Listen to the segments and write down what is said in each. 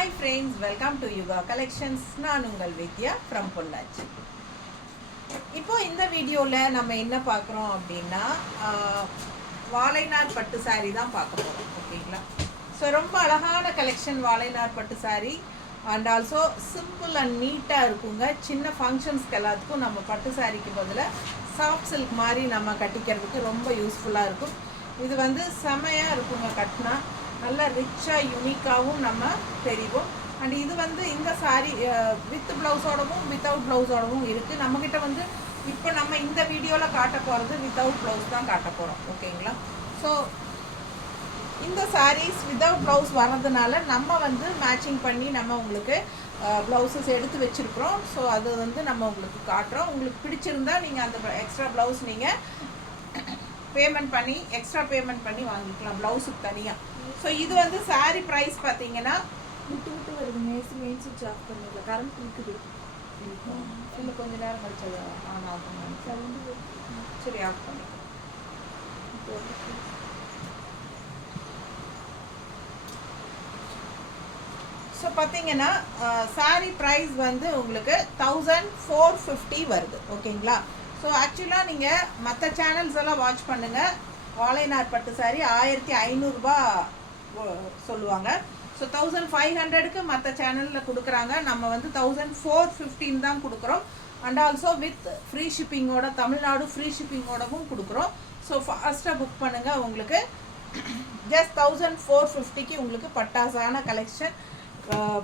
Hi friends, welcome to Yuga Collections. நான் உங்கள் வித்யா from Pollachi. இப்போ இந்த வீடியோவில் நம்ம என்ன பார்க்குறோம் அப்படின்னா வாழைநார் பட்டு சாரீ தான் பார்க்க போகிறோம். ஓகேங்களா? ஸோ ரொம்ப அழகான கலெக்ஷன் வாழைநார் பட்டு sari and also simple and நீட்டாக இருக்குங்க. சின்ன ஃபங்க்ஷன்ஸ்க்கு எல்லாத்துக்கும் நம்ம பட்டு சாரீக்கு பதிலாக சாஃப்ட் சில்க் மாதிரி நம்ம கட்டிக்கிறதுக்கு ரொம்ப யூஸ்ஃபுல்லாக இருக்கும். இது வந்து செமையாக இருக்குங்க. கட்டினா நல்லா ரிச்சாக யூனிக்காகவும் நம்ம தெரியும். அண்ட் இது வந்து இந்த சாரீ வித் ப்ளவுஸோடவும் வித்தவுட் ப்ளவுஸோடவும் இருக்குது. நம்மக்கிட்ட வந்து இப்போ நம்ம இந்த வீடியோவில் காட்ட போகிறது வித்தவுட் ப்ளவுஸ் தான் காட்ட போகிறோம். ஓகேங்களா? ஸோ இந்த சாரீஸ் வித்தவுட் ப்ளவுஸ் வர்றதுனால நம்ம வந்து மேட்சிங் பண்ணி நம்ம உங்களுக்கு ப்ளவுஸஸ் எடுத்து வச்சுருக்குறோம். ஸோ அது வந்து நம்ம உங்களுக்கு காட்டுறோம். உங்களுக்கு பிடிச்சிருந்தா நீங்கள் அந்த எக்ஸ்ட்ரா ப்ளவுஸ் நீங்கள் பேமெண்ட் பண்ணி எக்ஸ்ட்ரா பேமெண்ட் பண்ணி வாங்கிக்கலாம் ப்ளவுஸுக்கு தனியாக. ஸோ இது வந்து சாரீ ப்ரைஸ் பார்த்தீங்கன்னா விட்டு வருது. மெயின் சுவிட்ச் ஆஃப் பண்ணல, கரண்ட் இருக்குது. இன்னும் கொஞ்சம் நேரம் கழிச்சது ஆன் ஆகும். சரி, ஆஃப் பண்ணி. ஸோ பார்த்தீங்கன்னா சாரீ ப்ரைஸ் வந்து உங்களுக்கு 1450 வருது. ஓகேங்களா? ஸோ ஆக்சுவலாக நீங்கள் மற்ற சேனல்ஸ் எல்லாம் வாட்ச் பண்ணுங்கள். வாழைநார் பட்டு சாரீ 1500 சொல்லுவாங்க. ஸோ 1500க்கு மற்ற சேனலில் கொடுக்குறாங்க. நம்ம வந்து 1415 தான் கொடுக்குறோம். அண்ட் ஆல்சோ வித் ஃப்ரீ ஷிப்பிங்கோட, தமிழ்நாடு ஃப்ரீ ஷிப்பிங்கோடவும் கொடுக்குறோம். ஸோ ஃபாஸ்ட்டாக புக் பண்ணுங்கள். உங்களுக்கு ஜஸ்ட் 1450க்கு உங்களுக்கு பட்டாசான கலெக்ஷன்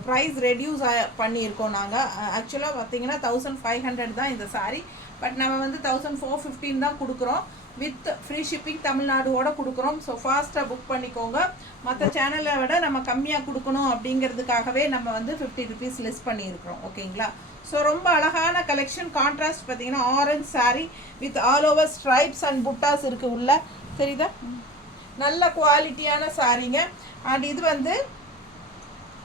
ப்ரைஸ் ரெடியூஸ் பண்ணியிருக்கோம். நாங்கள் ஆக்சுவலாக பார்த்தீங்கன்னா 1500 தான் இந்த சாரீ. பட் நம்ம வந்து 1415 தான் கொடுக்குறோம். வித் ஃப்ரீ ஷிப்பிங் தமிழ்நாடுவோட கொடுக்குறோம். ஸோ ஃபாஸ்ட்டாக புக் பண்ணிக்கோங்க. மற்ற சேனலை விட நம்ம கம்மியாக கொடுக்கணும் அப்படிங்கிறதுக்காகவே நம்ம வந்து 50 ருபீஸ் லெஸ் பண்ணியிருக்கிறோம். ஓகேங்களா? ஸோ ரொம்ப அழகான கலெக்ஷன். கான்ட்ராஸ்ட் பார்த்தீங்கன்னா orange sari with all over stripes and புட்டாஸ் இருக்குது உள்ள. தெரியுதா? நல்ல குவாலிட்டியான சாரீங்க. அண்ட் இது வந்து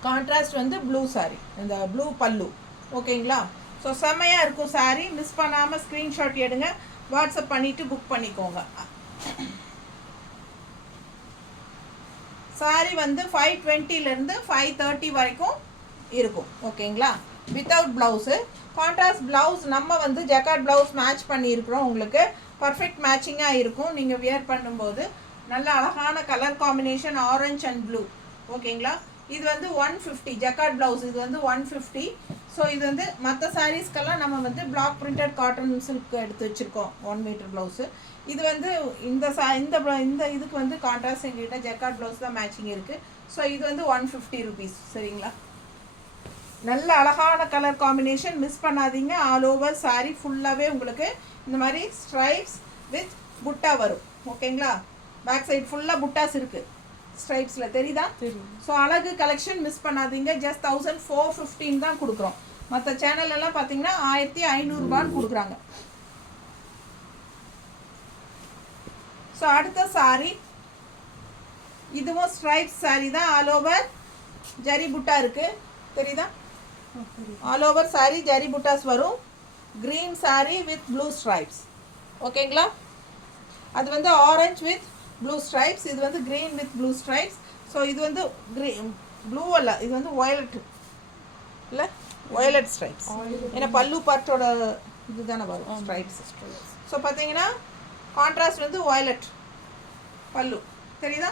கான்ட்ராஸ்ட் வந்து ப்ளூ சாரீ, இந்த ப்ளூ பல்லு. ஓகேங்களா? ஸோ செம்மையாக இருக்கும் சாரீ. மிஸ் பண்ணாமல் ஸ்க்ரீன்ஷாட் எடுங்க, வாட்ஸ்அப் பண்ணிவிட்டு புக் பண்ணிக்கோங்க. சாரீ வந்து 520லேருந்து 530 வரைக்கும் இருக்கும். ஓகேங்களா? Without blouse. கான்ட்ராஸ்ட் ப்ளவுஸ் நம்ம வந்து ஜக்கார்ட் ப்ளவுஸ் மேட்ச் பண்ணியிருக்கிறோம். உங்களுக்கு பர்ஃபெக்ட் மேட்சிங்காக இருக்கும். நீங்கள் வியர் பண்ணும்போது நல்ல அழகான colour combination orange and blue. ஓகேங்களா? இது வந்து 150 ஜக்கார்ட் ப்ளவுஸ். இது வந்து 150. ஸோ இது வந்து மற்ற சாரீஸ்க்கெல்லாம் நம்ம வந்து பிளாக் பிரிண்டட் காட்டன் சில்க் எடுத்து வச்சுருக்கோம் 1 மீட்டர் ப்ளவுஸு. இது வந்து இந்த இதுக்கு வந்து கான்ட்ராஸ்ட் எங்ககிட்ட ஜக்கார்ட் ப்ளவுஸ் தான் மேட்சிங் இருக்குது. ஸோ இது வந்து 150 ருபீஸ். சரிங்களா? நல்ல அழகான கலர் காம்பினேஷன். மிஸ் பண்ணாதீங்க. ஆல் ஓவர் சாரீ ஃபுல்லாகவே உங்களுக்கு இந்த மாதிரி ஸ்ட்ரைப்ஸ் வித் புட்டா வரும். ஓகேங்களா? பேக் சைடு ஃபுல்லாக புட்டாஸ் இருக்குது ஸ்ட்ரைப்ஸில். தெரியுதா? ஸோ அழகு கலெக்ஷன். மிஸ் பண்ணாதீங்க. ஜஸ்ட் 1415 தான் கொடுக்குறோம். மற்ற சேனல்லாம் பார்த்தீங்கன்னா 1500 கொடுக்குறாங்க. ஸோ அடுத்த சாரீ இதுவும் ஸ்ட்ரைப்ஸ் சாரீ தான். ஆல் ஓவர் ஜரி புட்டா இருக்குது. தெரியுதா? ஆல் ஓவர் சாரீ ஜரி புட்டாஸ் வரும். Green sari with blue stripes. ஓகேங்களா? அது வந்து ஆரஞ்ச் வித் ப்ளூ ஸ்ட்ரைப்ஸ். இது வந்து green with blue stripes. So இது வந்து ப்ளூ அல்ல, இது வந்து வயலட் இல்லை, வயலட் ஸ்ட்ரைப்ஸ். ஏன்னா பல்லு பார்ட்டோட இது தானே வரும் ஸ்ட்ரைப்ஸ். ஸோ பார்த்தீங்கன்னா கான்ட்ராஸ்ட் வந்து வயலட் பல்லு. தெரியுதா?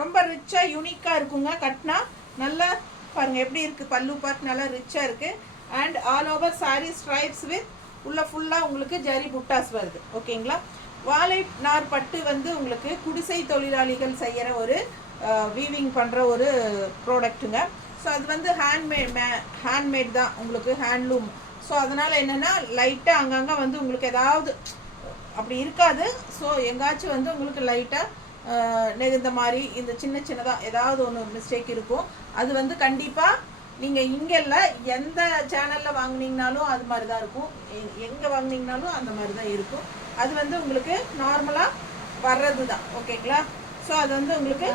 ரொம்ப ரிச்சாக யூனிக்காக இருக்குங்க. கட்டினா நல்லா பாருங்கள் எப்படி இருக்குது. பல்லு பார்ட் நல்லா ரிச்சாக இருக்குது. And all over sari stripes with உள்ள ஃபுல்லாக உங்களுக்கு ஜரி புட்டாஸ் வருது. ஓகேங்களா? வாழைநார் பட்டு வந்து உங்களுக்கு குடிசை தொழிலாளிகள் செய்கிற ஒரு வீவிங் பண்ணுற ஒரு ப்ராடக்ட்டுங்க. ஸோ அது வந்து ஹேண்ட்மேட் தான், உங்களுக்கு ஹேண்ட்லூம். ஸோ அதனால் என்னென்னா லைட்டாக அங்கங்கே வந்து உங்களுக்கு ஏதாவது அப்படி இருக்காது. ஸோ எங்காச்சும் வந்து உங்களுக்கு லைட்டாக நெகுந்த மாதிரி இந்த சின்னதாக ஏதாவது ஒன்று மிஸ்டேக் இருக்கும். அது வந்து கண்டிப்பாக நீங்கள் இங்கே இல்லை, எந்த சேனலில் வாங்கினீங்கனாலும் அது மாதிரி தான் இருக்கும். எங்கே வாங்கினீங்கனாலும் அந்த மாதிரி தான் இருக்கும். அது வந்து உங்களுக்கு நார்மலாக வர்றது தான். ஓகேங்களா? ஸோ அது வந்து உங்களுக்கு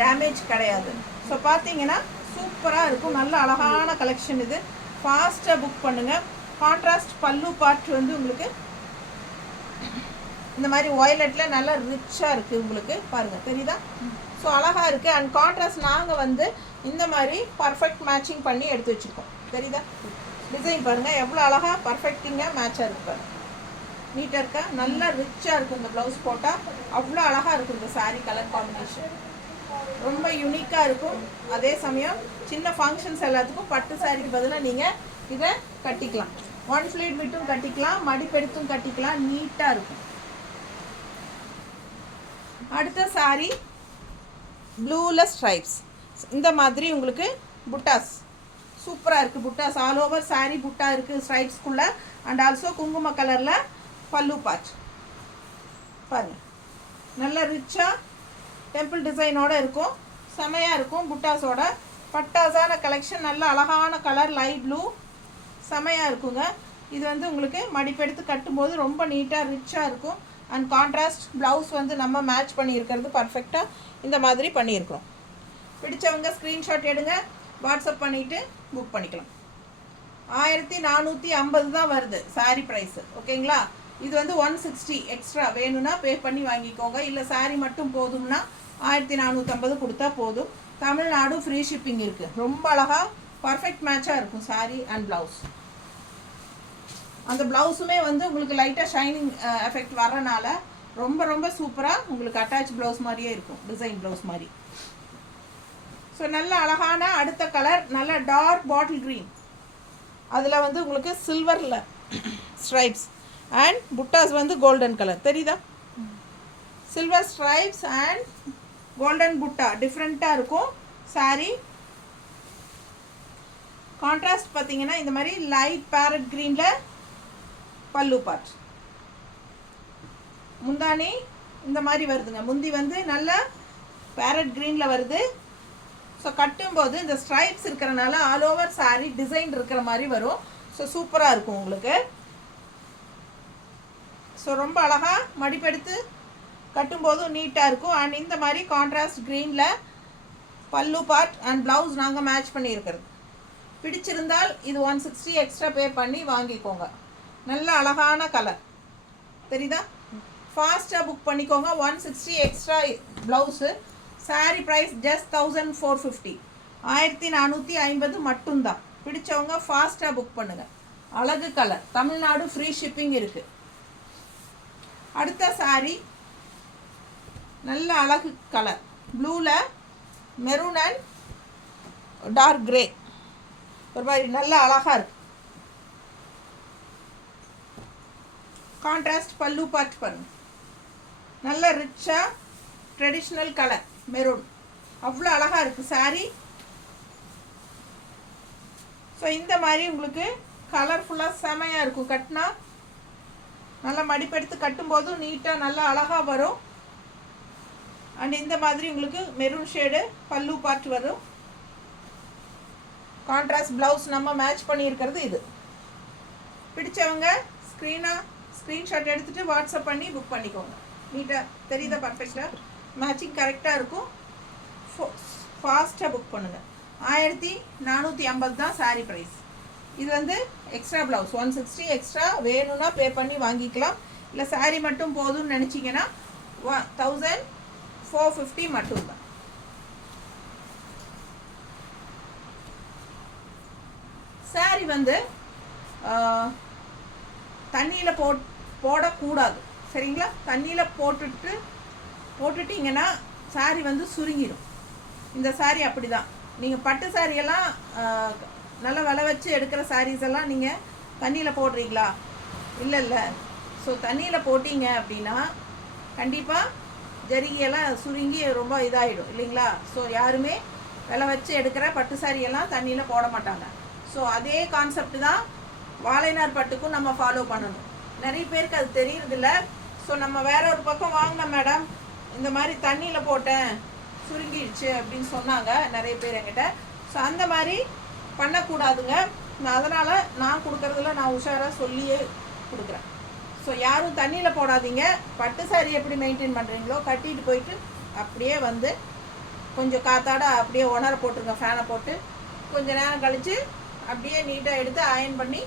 டேமேஜ் கிடையாது. ஸோ பார்த்தீங்கன்னா சூப்பராக இருக்கும். நல்ல அழகான கலெக்ஷன் இது. ஃபாஸ்ட்டாக புக் பண்ணுங்கள். கான்ட்ராஸ்ட் பல்லு பார்ட் வந்து உங்களுக்கு இந்த மாதிரி வயலட்டில் நல்லா ரிச்சாக இருக்குது. உங்களுக்கு பாருங்கள், தெரியுதா? ஸோ ஸோ அழகாக இருக்குது. அண்ட் கான்ட்ராஸ்ட் நாங்கள் வந்து இந்த மாதிரி பர்ஃபெக்ட் மேட்சிங் பண்ணி எடுத்து வச்சுருக்கோம். தெரியுதா? டிசைன் பாருங்கள் எவ்வளோ அழகாக பர்ஃபெக்டிங்காக மேட்சாக இருக்கு பாருங்க. நீட்டாக இருக்கா? நல்லா ரிச்சாக இருக்கும். இந்த ப்ளவுஸ் போட்டால் அவ்வளோ அழகாக இருக்கும். இந்த சாரீ கலர் காம்பினேஷன் ரொம்ப யூனிக்காக இருக்கும். அதே சமயம் சின்ன ஃபங்க்ஷன்ஸ் எல்லாத்துக்கும் பட்டு சாரிக்கு பதிலாக நீங்கள் இதை கட்டிக்கலாம். ஒன் ஃப்ளீட் விட்டும் கட்டிக்கலாம், மடிப்பெடுத்தும் கட்டிக்கலாம். நீட்டாக இருக்கும். அடுத்த சாரீ ப்ளூவில் ஸ்ட்ரைப்ஸ். இந்த மாதிரி உங்களுக்கு புட்டாஸ் சூப்பராக இருக்குது. புட்டாஸ் ஆல் ஓவர் சாரீ புட்டா இருக்குது ஸ்ட்ரைப்ஸ்குள்ளே. அண்ட் ஆல்சோ குங்கும கலரில் பல்லு பாட் பாருங்கள். நல்ல ரிச்சாக டெம்பிள் டிசைனோடு இருக்கும். செமையாக இருக்கும் புட்டாஸோட. பட்டாஸான கலெக்ஷன். நல்ல அழகான கலர் லைட் ப்ளூ. செமையாக இருக்குங்க. இது வந்து உங்களுக்கு மடிப்பெடுத்து கட்டும்போது ரொம்ப நீட்டாக ரிச்சாக இருக்கும். அண்ட் கான்ட்ராஸ்ட் ப்ளவுஸ் வந்து நம்ம மேட்ச் பண்ணியிருக்கிறது பர்ஃபெக்டாக இந்த மாதிரி பண்ணியிருக்கிறோம். பிடிச்சவங்க ஸ்க்ரீன்ஷாட் எடுங்க, வாட்ஸ்அப் பண்ணிவிட்டு புக் பண்ணிக்கலாம். 1450 தான் வருது சாரீ ப்ரைஸு. ஓகேங்களா? இது வந்து 160 எக்ஸ்ட்ரா வேணும்னா பே பண்ணி வாங்கிக்கோங்க. இல்லை சாரீ மட்டும் போதும்னா 1450 கொடுத்தா போதும். தமிழ்நாடு ஃப்ரீ ஷிப்பிங் இருக்குது. ரொம்ப அழகாக பர்ஃபெக்ட் மேட்சாக இருக்கும் சாரீ அண்ட் ப்ளவுஸ். அந்த ப்ளவுஸுமே வந்து உங்களுக்கு லைட்டாக ஷைனிங் எஃபெக்ட் வரனால ரொம்ப ரொம்ப சூப்பராக உங்களுக்கு அட்டாச் ப்ளவுஸ் மாதிரியே இருக்கும். டிசைன் ப்ளவுஸ் மாதிரி. ஸோ நல்ல அழகான அடுத்த கலர் நல்ல டார்க் பாட்டில் க்ரீன். அதில் வந்து உங்களுக்கு சில்வரில் ஸ்ட்ரைப்ஸ் அண்ட் புட்டாஸ் வந்து கோல்டன் கலர். தெரியுதா? சில்வர் ஸ்ட்ரைப்ஸ் அண்ட் கோல்டன் புட்டா டிஃப்ரெண்ட்டாக இருக்கும் சாரீ. கான்ட்ராஸ்ட் பார்த்தீங்கன்னா இந்த மாதிரி லைட் பேரட் க்ரீனில் பல்லு பார்ட். முந்தானி இந்த மாதிரி வருதுங்க. முந்தி வந்து நல்ல பேரட் க்ரீனில் வருது. ஸோ கட்டும்போது இந்த ஸ்ட்ரைப்ஸ் இருக்கிறனால ஆல் ஓவர் சாரீ டிசைன் இருக்கிற மாதிரி வரும். ஸோ சூப்பராக இருக்கும் உங்களுக்கு. ஸோ ரொம்ப அழகாக மடிப்பெடுத்து கட்டும்போதும் நீட்டாக இருக்கும். அண்ட் இந்த மாதிரி கான்ட்ராஸ்ட் க்ரீனில் பல்லு பார்ட் அண்ட் ப்ளவுஸ் நாங்கள் மேட்ச் பண்ணியிருக்கிறது. பிடிச்சிருந்தால் இது 160 எக்ஸ்ட்ரா பே பண்ணி வாங்கிக்கோங்க. நல்ல அழகான கலர். தெரியுதா? ஃபாஸ்ட்டாக புக் பண்ணிக்கோங்க. 160 extra blouse. Sari price just 1450. 1450 மட்டும்தான். பிடிச்சவங்க ஃபாஸ்ட்டாக புக் பண்ணுங்கள். அழகு கலர். தமிழ்நாடு ஃப்ரீ ஷிப்பிங் இருக்குது. அடுத்த சாரீ நல்ல அழகு கலர் ப்ளூவில் மெரூன் அண்ட் டார்க் கிரே. ஒரு மாதிரி நல்ல அழகாக இருக்குது. கான்ட்ராஸ்ட் பல்லு பார்ட் பாருங்க. நல்ல ரிச்சாக ட்ரெடிஷ்னல் கலர் மெரூன். அவ்வளோ அழகாக இருக்குது சாரீ. ஸோ இந்த மாதிரி உங்களுக்கு கலர்ஃபுல்லாக செமையாக இருக்கும். கட்டினா நல்லா மடிப்பெடுத்து கட்டும்போதும் நீட்டாக நல்லா அழகாக வரும். அண்ட் இந்த மாதிரி உங்களுக்கு மெரூன் ஷேடு பல்லு பார்ட் வரும். கான்ட்ராஸ்ட் ப்ளவுஸ் நம்ம மேட்ச் பண்ணியிருக்கிறது இது. பிடிச்சவங்க ஸ்க்ரீன்ஷாட் எடுத்துகிட்டு வாட்ஸ்அப் பண்ணி புக் பண்ணிக்கோங்க. நீட்டாக தெரியுதா? பர்ஃபெக்டாக மேட்சிங் கரெக்டாக இருக்கும். ஃபாஸ்ட்டாக புக் பண்ணுங்கள். 1450 தான் சாரீ ப்ரைஸ். இது வந்து எக்ஸ்ட்ரா ப்ளவுஸ் 160 எக்ஸ்ட்ரா வேணும்னா பே பண்ணி வாங்கிக்கலாம். இல்லை சாரீ மட்டும் போதும்னு நினச்சிங்கன்னா 1450 மட்டும்தான். சாரீ வந்து தண்ணியில் போடக்கூடாது. சரிங்களா? தண்ணியில் போட்டுட்டிங்கன்னா சாரீ வந்து சுருங்கிடும். இந்த சாரீ அப்படி தான். நீங்கள் பட்டு சாரியெல்லாம் நல்லா விலை வச்சு எடுக்கிற சாரீஸ் எல்லாம் நீங்கள் தண்ணியில் போடுறீங்களா? இல்லை. ஸோ தண்ணியில் போட்டிங்க அப்படின்னா கண்டிப்பாக ஜரிகையெல்லாம் சுருங்கி ரொம்ப இதாகிடும் இல்லைங்களா? ஸோ யாருமே விலை வச்சு எடுக்கிற பட்டு சாரியெல்லாம் தண்ணியில் போட மாட்டாங்க. ஸோ அதே கான்செப்ட் தான் வாழைநார் பட்டுக்கும் நம்ம ஃபாலோ பண்ணணும். நிறைய பேருக்கு அது தெரியறதில்ல. ஸோ நம்ம வேற ஒரு பக்கம் வாங்கின மேடம் இந்த மாதிரி தண்ணியில் போட்டேன் சுருங்கிடுச்சு அப்படின்னு சொன்னாங்க நிறைய பேர் என்கிட்ட. ஸோ அந்த மாதிரி பண்ணக்கூடாதுங்க. அதனால் நான் கொடுக்குறதுல நான் உஷாராக சொல்லியே கொடுக்குறேன். ஸோ யாரும் தண்ணியில் போடாதீங்க. பட்டு சாரி எப்படி மெயின்டைன் பண்ணுறீங்களோ கட்டிட்டு போயிட்டு அப்படியே வந்து கொஞ்சம் காத்தாட அப்படியே உணர போட்டுருங்க. ஃபேனை போட்டு கொஞ்சம் நேரம் கழித்து அப்படியே நீட்டாக எடுத்து அயன் பண்ணி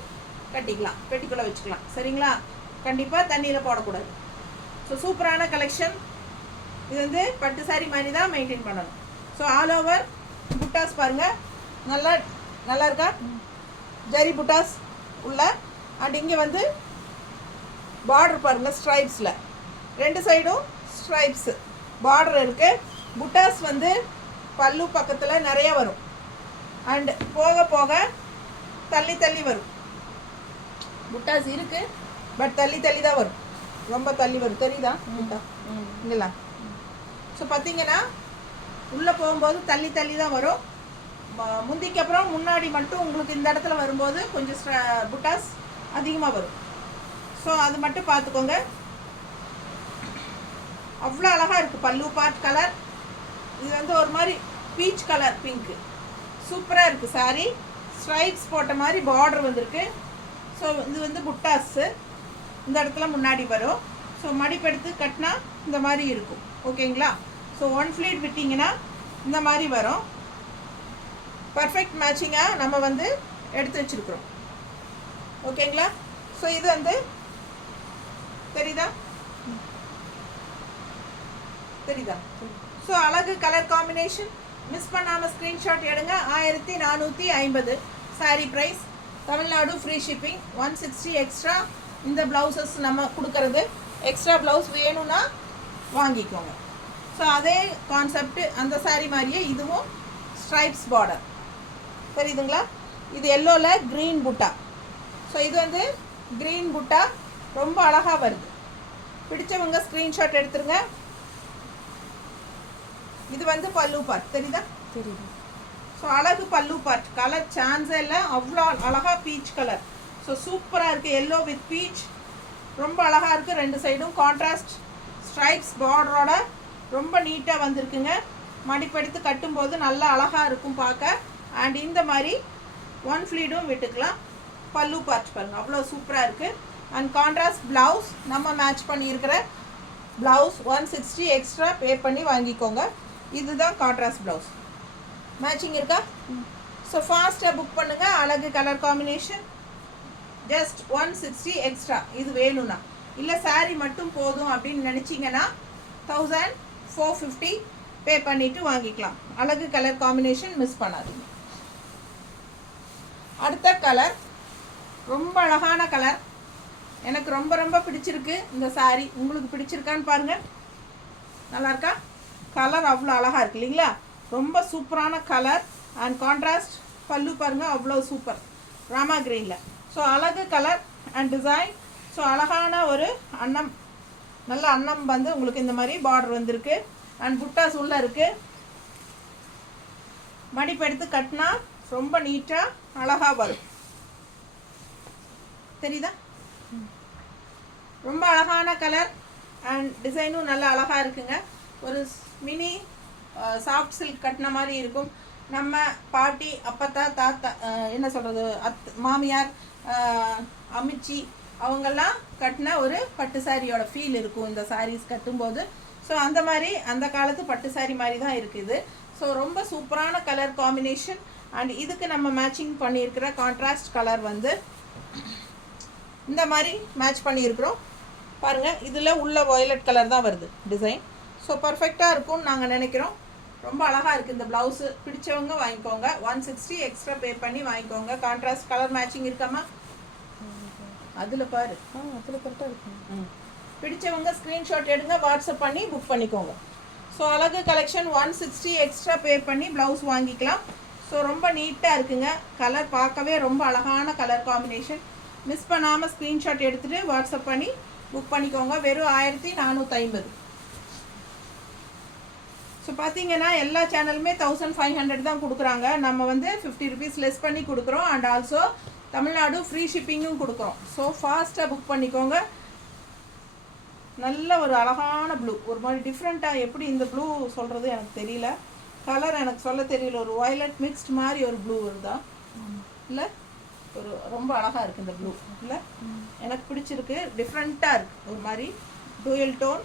கட்டிக்கலாம். பெட்டிக்குள்ளே வச்சுக்கலாம். சரிங்களா? கண்டிப்பாக தண்ணியில் போடக்கூடாது. ஸோ சூப்பரான கலெக்ஷன். இது வந்து பட்டு saree மாதிரி தான் மெயின்டைன் பண்ணணும். ஸோ ஆல் ஓவர் புட்டாஸ் பாருங்கள், நல்லா இருக்கா? ஜரி புட்டாஸ் உள்ள. அண்ட் இங்கே வந்து பார்டர் பாருங்கள், ஸ்ட்ரைப்ஸில் 2 சைடும் ஸ்ட்ரைப்ஸு பார்டர் இருக்குது. புட்டாஸ் வந்து பல்லு பக்கத்தில் நிறைய வரும். அண்ட் போக போக தள்ளி வரும். புட்டாஸ் இருக்குது, பட் தள்ளி தான் வரும். ரொம்ப தள்ளி வரும், தெரியுதா? புட்டா இங்கெல்லாம். ஸோ பார்த்தீங்கன்னா உள்ளே போகும்போது தள்ளி தான் வரும். முந்திக்கு அப்புறம் முன்னாடி மட்டும் உங்களுக்கு இந்த இடத்துல வரும்போது கொஞ்சம் புட்டாஸ் அதிகமாக வரும். ஸோ அது மட்டும் பார்த்துக்கோங்க. அவ்வளோ அழகாக இருக்குது பல்லு பார்ட் கலர். இது வந்து ஒரு மாதிரி பீச் கலர் பிங்க்கு, சூப்பராக இருக்குது saree. ஸ்ட்ரைப்ஸ் போட்ட மாதிரி பார்டர் வந்திருக்கு. ஸோ இது வந்து புட்டாஸு இந்த இடத்துல முன்னாடி வரும். ஸோ மடிப்பெடுத்து கட்டினா இந்த மாதிரி இருக்கும். ஓகேங்களா? ஸோ 1 ஃப்ளீட் விட்டிங்கன்னா இந்த மாதிரி வரும். பர்ஃபெக்ட் மேட்சிங்காக நம்ம வந்து எடுத்து வச்சுருக்குறோம். ஓகேங்களா? ஸோ இது வந்து தெரியுதா? ஸோ அழகு கலர் காம்பினேஷன். மிஸ் பண்ணாமல் ஸ்க்ரீன்ஷாட் எடுங்க. 1450 saree price. Tamil Nadu free shipping. 160 extra. இந்த ப்ளவுசஸ் நம்ம கொடுக்கறது. எக்ஸ்ட்ரா ப்ளவுஸ் வேணும்னா வாங்கிக்கோங்க. ஸோ அதே கான்செப்ட் அந்த saree மாதிரியே இதுவும் ஸ்ட்ரைப்ஸ் பார்டர் தெரியுதுங்களா? இது எல்லோவில் க்ரீன் புட்டா. ஸோ இது வந்து க்ரீன் புட்டா ரொம்ப அழகாக வருது. பிடிச்சவங்க ஸ்க்ரீன்ஷாட் எடுத்துருங்க. இது வந்து பல்லு பார்ட் தெரியுதா? தெரியுது. ஸோ அழகு பல்லு பார்ட். கலர் சான்ஸே இல்லை, அவ்வளோ அழகாக பீச் கலர். ஸோ சூப்பராக இருக்குது. எல்லோ வித் பீச் ரொம்ப அழகாக இருக்குது. 2 சைடும் கான்ட்ராஸ்ட் ஸ்ட்ரைப்ஸ் பார்டரோட ரொம்ப நீட்டாக வந்திருக்குங்க. மடிப்பெடுத்து கட்டும்போது நல்லா அழகாக இருக்கும் பார்க்க. அண்ட் இந்த மாதிரி 1 ஃப்ளீடும் விட்டுக்கலாம். பல்லு பார்ட் பாருங்கள், அவ்வளோ சூப்பராக இருக்குது. அண்ட் கான்ட்ராஸ்ட் ப்ளவுஸ் நம்ம மேட்ச் பண்ணியிருக்கிற ப்ளவுஸ் 160 எக்ஸ்ட்ரா பே பண்ணி வாங்கிக்கோங்க. இதுதான் கான்ட்ராஸ்ட் ப்ளவுஸ். மேட்சிங் இருக்கா? ஸோ ஃபாஸ்ட்டாக புக் பண்ணுங்கள். அழகு கலர் காம்பினேஷன். ஜஸ்ட் 160 எக்ஸ்ட்ரா இது வேணும்னா. இல்லை saree மட்டும் போதும் அப்படின்னு நினச்சிங்கன்னா 1450 பே பண்ணிவிட்டு வாங்கிக்கலாம். அழகு கலர் காம்பினேஷன் மிஸ் பண்ணாதீங்க. அடுத்த கலர் ரொம்ப அழகான கலர். எனக்கு ரொம்ப பிடிச்சிருக்கு இந்த saree. உங்களுக்கு பிடிச்சிருக்கான்னு பாருங்கள். நல்லா இருக்கா? கலர் அவ்வளோ அழகாக இருக்குது இல்லைங்களா? ரொம்ப சூப்பரான கலர். அண்ட் கான்ட்ராஸ்ட் பல்லு பாருங்கள், அவ்வளோ சூப்பர் ராமா க்ரீனில். ஸோ அழகு கலர் அண்ட் டிசைன். ஸோ அழகான ஒரு அன்னம், நல்ல அன்னம் வந்து உங்களுக்கு இந்த மாதிரி பார்டர் வந்திருக்கு. அண்ட் புட்டாஸ் உள்ளே இருக்குது. மடிப்பெடுத்து கட்டினா ரொம்ப நீட்டாக அழகாக வரும். தெரியுதா? ரொம்ப அழகான கலர் அண்ட் டிசைனும் நல்லா அழகாக இருக்குங்க. ஒரு மினி சாஃப்ட் சில்க் கட்டின மாதிரி இருக்கும். நம்ம பாட்டி, அப்பத்தா, தாத்தா, என்ன சொல்கிறது, மாமியார், அமிச்சி அவங்கெல்லாம் கட்டின ஒரு பட்டு சாரியோட ஃபீல் இருக்கும் இந்த சாரீஸ் கட்டும்போது. ஸோ அந்த மாதிரி அந்த காலத்து பட்டு சாரி மாதிரி தான் இருக்குது. ஸோ ரொம்ப சூப்பரான கலர் காம்பினேஷன். அண்ட் இதுக்கு நம்ம மேட்சிங் பண்ணியிருக்கிற கான்ட்ராஸ்ட் கலர் வந்து இந்த மாதிரி மேட்ச் பண்ணியிருக்கிறோம் பாருங்கள். இதில் உள்ள வயலட் கலர் தான் வருது டிசைன். ஸோ பர்ஃபெக்டாக இருக்கும்னு நாங்கள் நினைக்கிறோம். ரொம்ப அழகாக இருக்குது இந்த ப்ளவுஸு. பிடிச்சவங்க வாங்கிக்கோங்க. 160 எக்ஸ்ட்ரா பே பண்ணி வாங்கிக்கோங்க. கான்ட்ராஸ்ட் கலர் மேட்சிங் இருக்காமா? அதில் பாரு. அதில் கரெக்டாக இருக்கும். பிடிச்சவங்க ஸ்க்ரீன்ஷாட் எடுங்க, வாட்ஸ்அப் பண்ணி புக் பண்ணிக்கோங்க. ஸோ அழகு கலெக்ஷன் 160 எக்ஸ்ட்ரா பே பண்ணி ப்ளவுஸ் வாங்கிக்கலாம். ஸோ ரொம்ப நீட்டாக இருக்குங்க. கலர் பார்க்கவே ரொம்ப அழகான கலர் காம்பினேஷன். மிஸ் பண்ணாமல் ஸ்க்ரீன்ஷாட் எடுத்துகிட்டு வாட்ஸ்அப் பண்ணி புக் பண்ணிக்கோங்க. வெறும் 1450. ஸோ பார்த்தீங்கன்னா எல்லா சேனலுமே 1500 தான் கொடுக்குறாங்க. நம்ம வந்து 50 ருபீஸ் லெஸ் பண்ணி கொடுக்குறோம். அண்ட் ஆல்சோ தமிழ்நாடு ஃப்ரீ ஷிப்பிங்கும் கொடுக்குறோம். ஸோ ஃபாஸ்ட்டாக புக் பண்ணிக்கோங்க. நல்ல ஒரு அழகான ப்ளூ, ஒரு மாதிரி டிஃப்ரெண்ட்டாக. எப்படி இந்த ப்ளூ சொல்கிறது எனக்கு தெரியல. கலர் எனக்கு சொல்ல தெரியல. ஒரு வயலட் மிக்ஸ்ட் மாதிரி ஒரு ப்ளூ வருதா இல்லை? ஒரு ரொம்ப அழகாக இருக்குது இந்த ப்ளூ இல்லை? எனக்கு பிடிச்சிருக்கு. டிஃப்ரெண்ட்டாக இருக்குது. ஒரு மாதிரி டூயல் டோன்.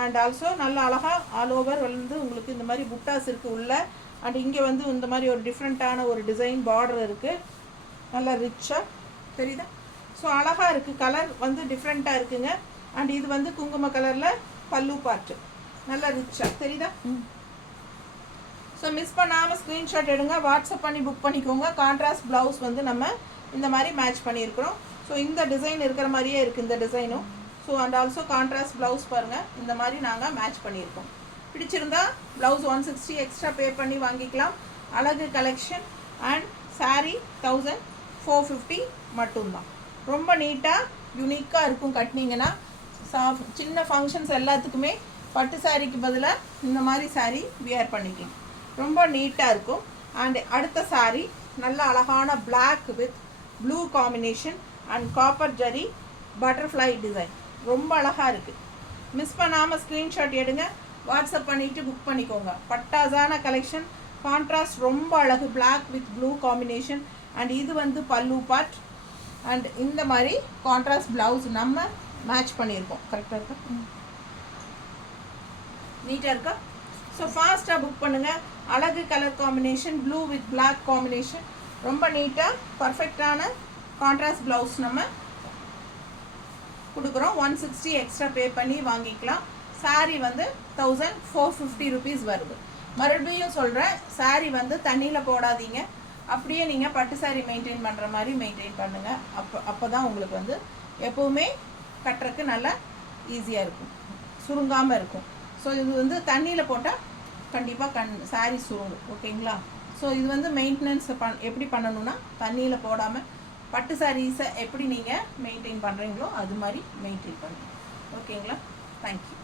அண்ட் ஆல்சோ நல்ல அழகாக ஆல் ஓவர் வந்து உங்களுக்கு இந்த மாதிரி புட்டாஸ் இருக்குது உள்ள. அண்ட் இங்கே வந்து இந்த மாதிரி ஒரு டிஃப்ரெண்ட்டான ஒரு டிசைன் பார்டர் இருக்குது. நல்லா ரிச்சாக தெரியுதா? ஸோ அழகாக இருக்குது. கலர் வந்து டிஃப்ரெண்ட்டாக இருக்குங்க. அண்ட் இது வந்து குங்கும கலரில் பல்லு பார்ட்டு நல்லா ரிச்சாக தெரியுதா? ஸோ மிஸ் பண்ணாமல் ஸ்க்ரீன்ஷாட் எடுங்க, வாட்ஸ்அப் பண்ணி புக் பண்ணிக்கோங்க. கான்ட்ராஸ்ட் ப்ளவுஸ் வந்து நம்ம இந்த மாதிரி மேட்ச் பண்ணியிருக்கிறோம். ஸோ இந்த டிசைன் இருக்கிற மாதிரியே இருக்குது இந்த டிசைனும். So and also contrast blouse பாருங்கள், இந்த மாதிரி நாங்கள் மேட்ச் பண்ணியிருக்கோம். பிடிச்சிருந்தா ப்ளவுஸ் 160 எக்ஸ்ட்ரா பே பண்ணி வாங்கிக்கலாம். அழகு கலெக்ஷன் அண்ட் சாரீ 1450 மட்டும்தான். ரொம்ப நீட்டாக யூனிக்காக இருக்கும். கட்டினீங்கன்னா சின்ன ஃபங்க்ஷன்ஸ் எல்லாத்துக்குமே பட்டு சாரீக்கு பதிலாக இந்த மாதிரி சாரீ வியர் பண்ணிக்கலாம். ரொம்ப நீட்டாக இருக்கும். அண்ட் அடுத்த சாரீ நல்ல அழகான black with blue combination and copper zari butterfly design ரொம்ப அழகாக இருக்குது. மிஸ் பண்ணாமல் ஸ்க்ரீன்ஷாட் எடுங்க, வாட்ஸ்அப் பண்ணிவிட்டு புக் பண்ணிக்கோங்க. பட்டாசான கலெக்ஷன், கான்ட்ராஸ்ட் ரொம்ப அழகு, black with blue combination. And இது வந்து பல்லு பார்ட் அண்ட் இந்த மாதிரி கான்ட்ராஸ்ட் ப்ளவுஸ் நம்ம மேட்ச் பண்ணியிருக்கோம். கரெக்டாக இருக்கா? நீட்டாக இருக்கா? ஸோ ஃபாஸ்ட்டாக புக் பண்ணுங்கள். அழகு colour combination, blue with black combination, ரொம்ப நீட்டாக பர்ஃபெக்டான கான்ட்ராஸ்ட் ப்ளவுஸ் நம்ம கொடுக்குறோம். 160 எக்ஸ்ட்ரா பே பண்ணி வாங்கிக்கலாம். சாரீ வந்து 1450 ருபீஸ் வருது. மறுபடியும் சொல்கிறேன், சாரீ வந்து தண்ணியில் போடாதீங்க, அப்படியே நீங்கள் பட்டு சாரீ மெயின்டைன் பண்ணுற மாதிரி மெயின்டைன் பண்ணுங்கள். அப்போ தான் உங்களுக்கு வந்து எப்போவுமே கட்டுறதுக்கு நல்லா ஈஸியாக இருக்கும், சுருங்காமல் இருக்கும். ஸோ இது வந்து தண்ணியில் போட்டால் கண்டிப்பாக சாரீ சுருங்கும். ஓகேங்களா? ஸோ இது வந்து மெயின்டெனன்ஸ் எப்படி பண்ணணும்னா, தண்ணியில் போடாமல் பட்டு சாரீஸை எப்படி நீங்கள் மெயின்டைன் பண்ணுறீங்களோ அது மாதிரி மெயின்டைன் பண்ணுங்கள். ஓகேங்களா? தேங்க்யூ.